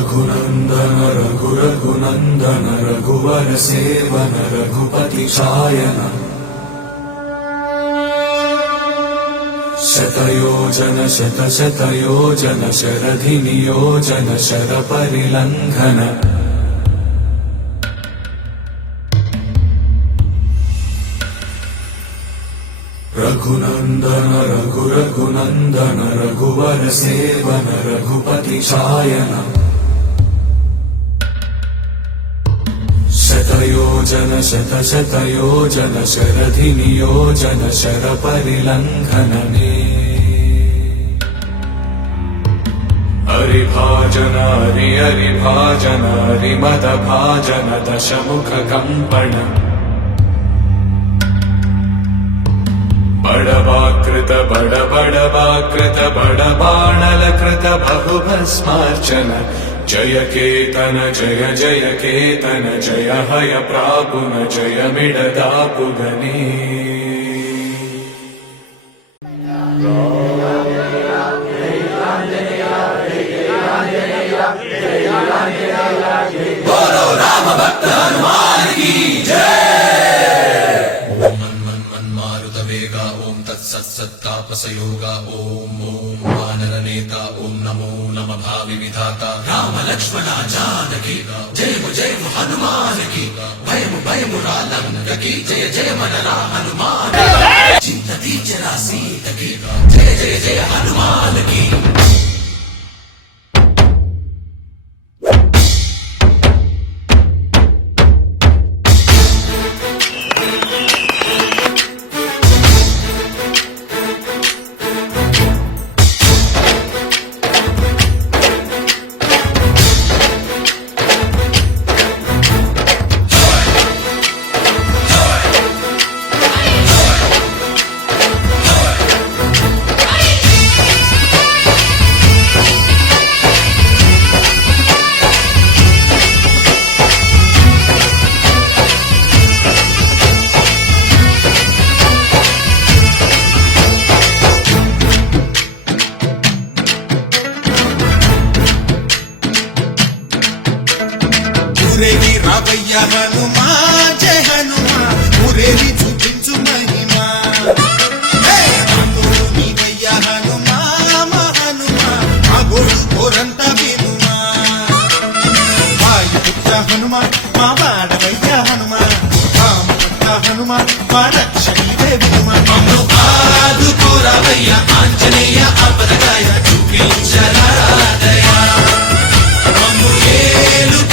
रघुनन्दन रघु रघुनन्दन रघुवर सेवन रघुपति शायन शतयोजन शतशतयोजन शरधि नियोजन शरपरिलङ्घन रघुनन्दन रघु रघुनन्दन रघुवर सेवन रघुपति शायन योजन शतशतयोजन शरधिनियोजन शरपरिलङ्घनने हरिभाजन परिलङ्घन मे अरिभाजनारि अरिभाजनारिमदभाजन दशमुखकम्पन बड वा कृत बड बड बडबाणलकृत बहुभस्मार्जन जय केतन जय जय केतन जय हय प्रापुन जय मिडदापुगने राम भक्त हनुमान की। తత్సత్సత్తాపసయోగ ఓం ఓం వానరనేత ఓం నమో నమ భావి విధాత రామ లక్ష్మణ జానకి జయము జయము హనుమానకి భయము భయము రాలంకకి జయ జయ మనరా హనుమాన్. చింత తీర్చరా రావయ్య హనుమా జయ హనుమా ఊరేగి చూపించు మహిమా. నీవయ్య హనుమా మా మా గోడు కోరంత వినుమా. వాయుపుత్ర హనుమా మా వాడవయ్య హనుమా రామపుత్ర హనుమా మా రక్షణీవే వినుమా మమ్ము ఆదుకోరావయ్య ఆంజనేయ అపరగాయ చూపించరాదయ మమ్ము ఏలుకోరావయ్య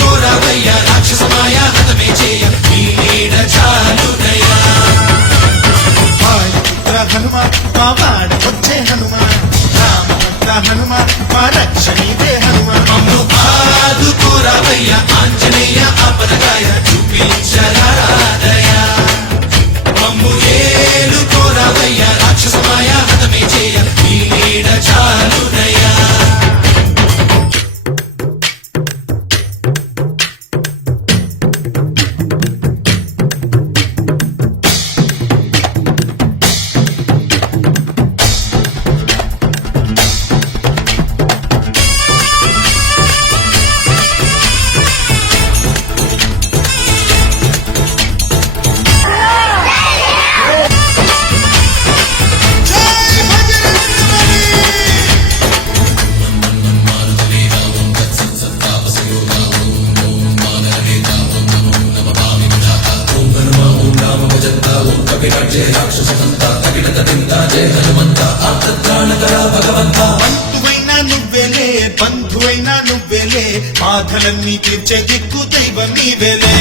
బాధలన్నీ తీర్చే దిక్కు దైవం నీవేలే.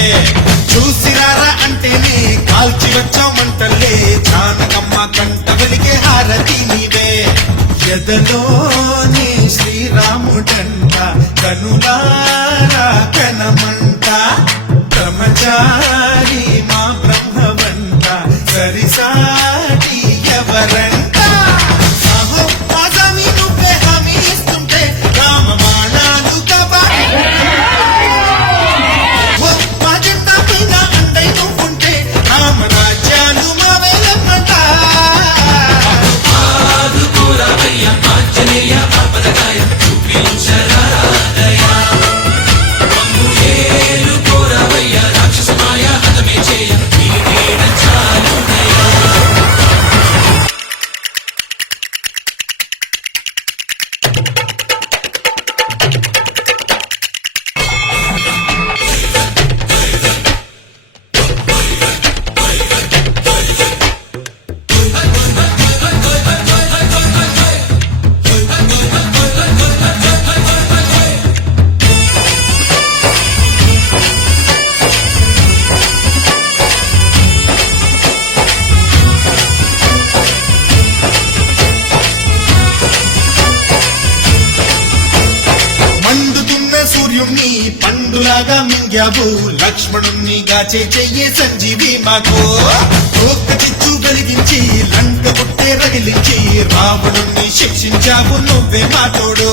చూసిరారా అంటేనే కాల్చి వచ్చామంటలే జానకమ్మ కంట వెలిగే హారతి నీవే. ఎదలోని శ్రీరాముడంట కనులారా కనమంట. బ్రహ్మచారి మా బ్రహ్మవంట సరిసాటి ఎవరంట వచ్చావు లక్ష్మణుణ్ణి గాచే చెయ్యే సంజీవి మాకు. ఒక్క చిచ్చు కలిగించి లంక పుట్టే రగిలించి రావణుణ్ణి శిక్షించావు నువ్వే మాతోడు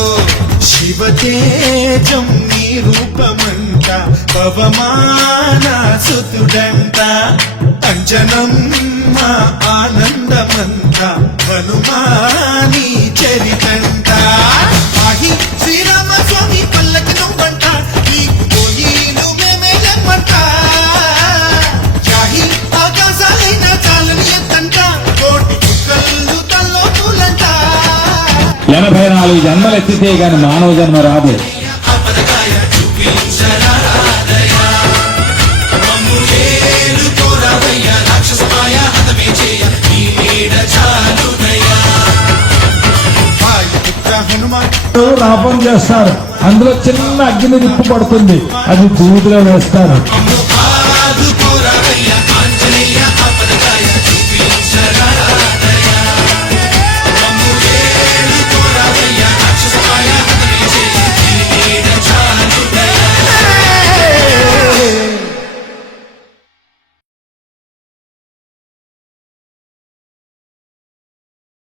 శివతేజం నీ రూపమంట పవమాన సుతుడంట. అంజనం మా ఆనందమంత హనుమాని చరితంట. ఆహి శ్రీరామ స్వామి ఎనభై నాలుగు జన్మలు ఎత్తితే గాని మానవ జన్మ రాదు. వాయుపుత్ర రాపం చేస్తారు. అందులో చిన్న అగ్ని నిప్పు పడుతుంది. అది దూదిలో వేస్తారు.